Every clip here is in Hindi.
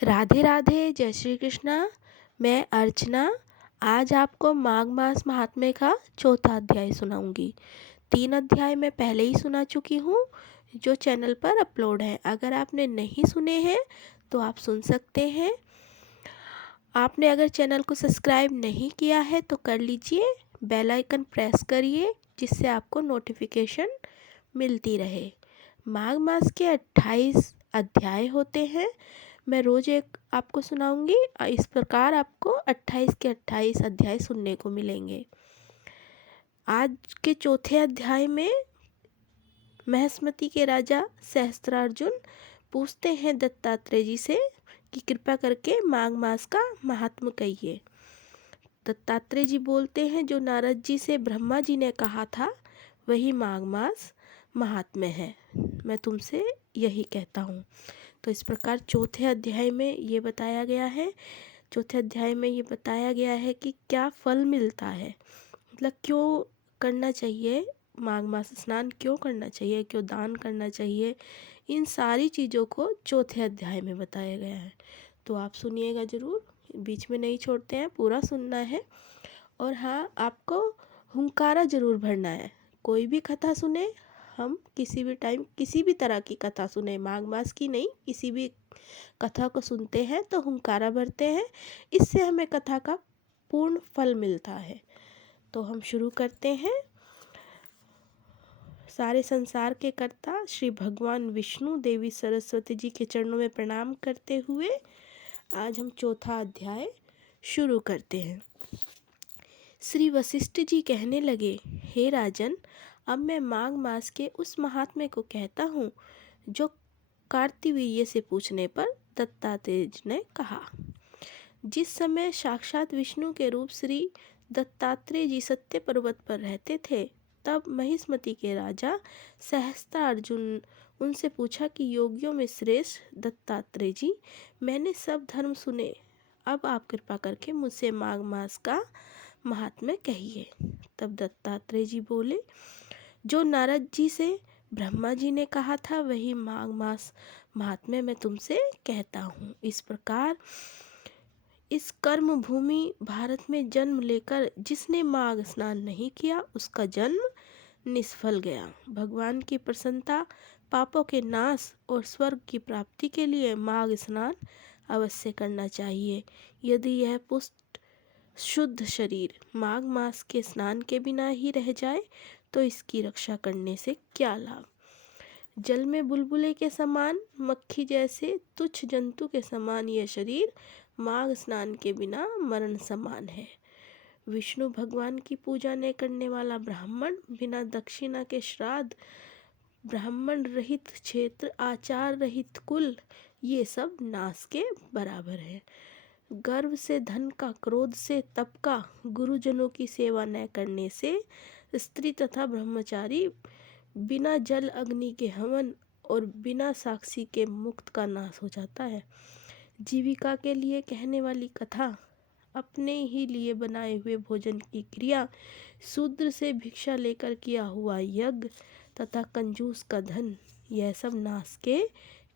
राधे राधे, जय श्री कृष्णा। मैं अर्चना आज आपको माघ मास महात्म्य का चौथा अध्याय सुनाऊंगी। 3 अध्याय मैं पहले ही सुना चुकी हूँ, जो चैनल पर अपलोड है। अगर आपने नहीं सुने हैं तो आप सुन सकते हैं। आपने अगर चैनल को सब्सक्राइब नहीं किया है तो कर लीजिए, बेल आइकन प्रेस करिए जिससे आपको नोटिफिकेशन मिलती रहे। माघ मास के 28 अध्याय होते हैं। मैं रोज एक आपको सुनाऊंगी। इस प्रकार आपको 28 के 28 अध्याय सुनने को मिलेंगे। आज के चौथे अध्याय में महेश्मती के राजा सहस्त्रार्जुन पूछते हैं दत्तात्रेय जी से कि कृपा करके माघ मास का महात्म्य कहिए। दत्तात्रेय जी बोलते हैं, जो नारद जी से ब्रह्मा जी ने कहा था वही माघ मास महात्म्य है। मैं तुमसे यही कहता हूँ। तो इस प्रकार चौथे अध्याय में ये बताया गया है। चौथे अध्याय में ये बताया गया है कि क्या फल मिलता है, मतलब क्यों करना चाहिए, माघ मास स्नान क्यों करना चाहिए, क्यों दान करना चाहिए। इन सारी चीज़ों को चौथे अध्याय में बताया गया है। तो आप सुनिएगा ज़रूर, बीच में नहीं छोड़ते हैं, पूरा सुनना है। और हाँ, आपको हुंकारा ज़रूर भरना है। कोई भी कथा सुने, हम किसी भी टाइम किसी भी तरह की कथा सुने, माघ मास की नहीं, किसी भी कथा को सुनते हैं तो हुंकारा भरते हैं। इससे हमें कथा का पूर्ण फल मिलता है। तो हम शुरू करते हैं। सारे संसार के कर्ता श्री भगवान विष्णु देवी सरस्वती जी के चरणों में प्रणाम करते हुए आज हम चौथा अध्याय शुरू करते हैं। श्री वशिष्ठ जी कहने लगे, हे राजन, अब मैं माघ मास के उस महात्म्य को कहता हूँ जो कार्तिवीर्य से पूछने पर दत्तात्रेय ने कहा। जिस समय साक्षात विष्णु के रूप श्री दत्तात्रेय जी सत्य पर्वत पर रहते थे, तब महिष्मती के राजा सहस्त्रार्जुन उनसे पूछा कि योगियों में श्रेष्ठ दत्तात्रेय जी, मैंने सब धर्म सुने, अब आप कृपा करके मुझसे माघ मास का महात्म्य कहिए। तब दत्तात्रेय जी बोले, जो नारद जी से ब्रह्मा जी ने कहा था वही माघ मास महात्म्य मैं तुमसे कहता हूँ। इस प्रकार इस कर्म भूमि भारत में जन्म लेकर जिसने माघ स्नान नहीं किया उसका जन्म निष्फल गया। भगवान की प्रसन्नता, पापों के नाश और स्वर्ग की प्राप्ति के लिए माघ स्नान अवश्य करना चाहिए। यदि यह पुष्ट शुद्ध शरीर माघ मास के स्नान के बिना ही रह जाए तो इसकी रक्षा करने से क्या लाभ। जल में बुलबुले के समान, मक्खी जैसे तुच्छ जंतु के समान यह शरीर माघ स्नान के बिना मरण समान है। विष्णु भगवान की पूजा न करने वाला ब्राह्मण, बिना दक्षिणा के श्राद्ध, ब्राह्मण रहित क्षेत्र, आचार रहित कुल, ये सब नाश के बराबर है। गर्व से धन का, क्रोध से तप का, गुरुजनों की सेवा न करने से स्त्री तथा ब्रह्मचारी, बिना जल अग्नि के हवन और बिना साक्षी के मुक्त का नाश हो जाता है। जीविका के लिए कहने वाली कथा, अपने ही लिए बनाए हुए भोजन की क्रिया, शूद्र से भिक्षा लेकर किया हुआ यज्ञ तथा कंजूस का धन, यह सब नाश के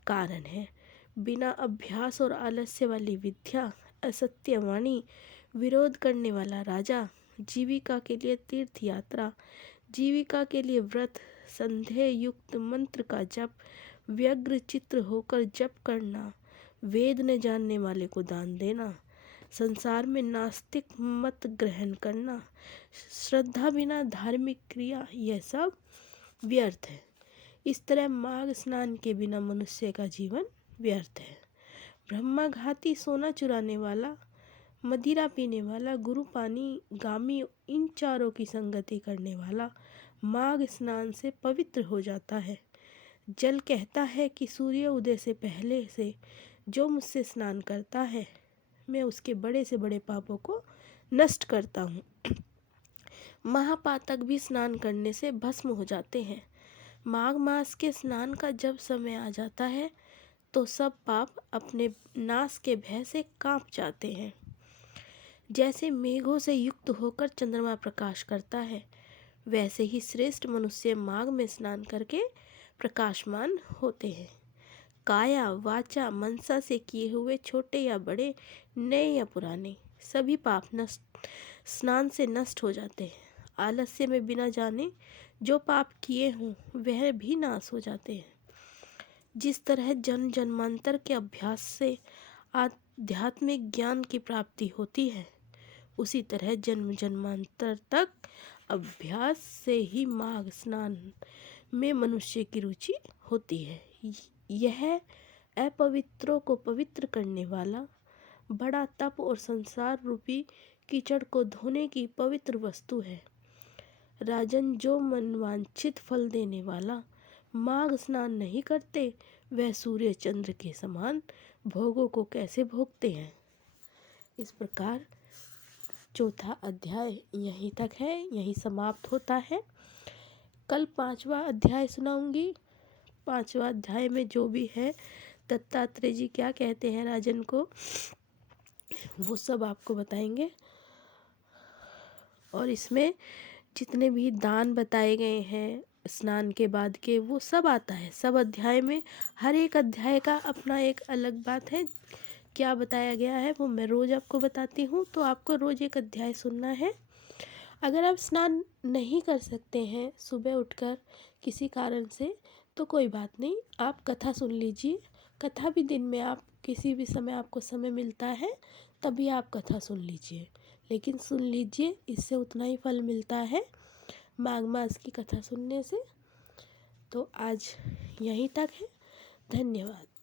कारण है। बिना अभ्यास और आलस्य वाली विद्या, असत्य वाणी, विरोध करने वाला राजा, जीविका के लिए तीर्थ यात्रा, जीविका के लिए व्रत, संदेह युक्त मंत्र का जप, व्यग्र चित्र होकर जप करना, वेद न जानने वाले को दान देना, संसार में नास्तिक मत ग्रहण करना, श्रद्धा बिना धार्मिक क्रिया, यह सब व्यर्थ है। इस तरह माघ स्नान के बिना मनुष्य का जीवन व्यर्थ है। ब्रह्माघाती, सोना चुराने वाला, मदिरा पीने वाला, गुरु पानी गामी, इन चारों की संगति करने वाला माघ स्नान से पवित्र हो जाता है। जल कहता है कि सूर्य उदय से पहले से जो मुझसे स्नान करता है, मैं उसके बड़े से बड़े पापों को नष्ट करता हूँ। महापातक भी स्नान करने से भस्म हो जाते हैं। माघ मास के स्नान का जब समय आ जाता है तो सब पाप अपने नाश के भय से कांप जाते हैं। जैसे मेघों से युक्त होकर चंद्रमा प्रकाश करता है, वैसे ही श्रेष्ठ मनुष्य माघ में स्नान करके प्रकाशमान होते हैं। काया वाचा मनसा से किए हुए छोटे या बड़े, नए या पुराने, सभी पाप नष्ट स्नान से नष्ट हो जाते हैं। आलस्य में बिना जाने जो पाप किए हों वह भी नाश हो जाते हैं। जिस तरह जन्म जन्मांतर के अभ्यास से आध्यात्मिक ज्ञान की प्राप्ति होती है, उसी तरह जन्म जन्मांतर तक अभ्यास से ही माघ स्नान में मनुष्य की रुचि होती है। यह अपवित्रों को पवित्र करने वाला बड़ा तप और संसार रूपी कीचड़ को धोने की पवित्र वस्तु है। राजन, जो मनवांछित फल देने वाला माघ स्नान नहीं करते वह सूर्य चंद्र के समान भोगों को कैसे भोगते हैं। इस प्रकार चौथा अध्याय यहीं तक है, यहीं समाप्त होता है। कल 5वां अध्याय सुनाऊंगी। 5वां अध्याय में जो भी है दत्तात्रेय जी क्या कहते हैं राजन को, वो सब आपको बताएंगे। और इसमें जितने भी दान बताए गए हैं स्नान के बाद के, वो सब आता है। सब अध्याय में हर एक अध्याय का अपना एक अलग बात है। क्या बताया गया है वो मैं रोज़ आपको बताती हूँ, तो आपको रोज़ एक अध्याय सुनना है। अगर आप स्नान नहीं कर सकते हैं सुबह उठकर किसी कारण से, तो कोई बात नहीं, आप कथा सुन लीजिए। कथा भी दिन में आप किसी भी समय आपको समय मिलता है तभी आप कथा सुन लीजिए, लेकिन सुन लीजिए, इससे उतना ही फल मिलता है माघ मास की कथा सुनने से। तो आज यहीं तक है। धन्यवाद।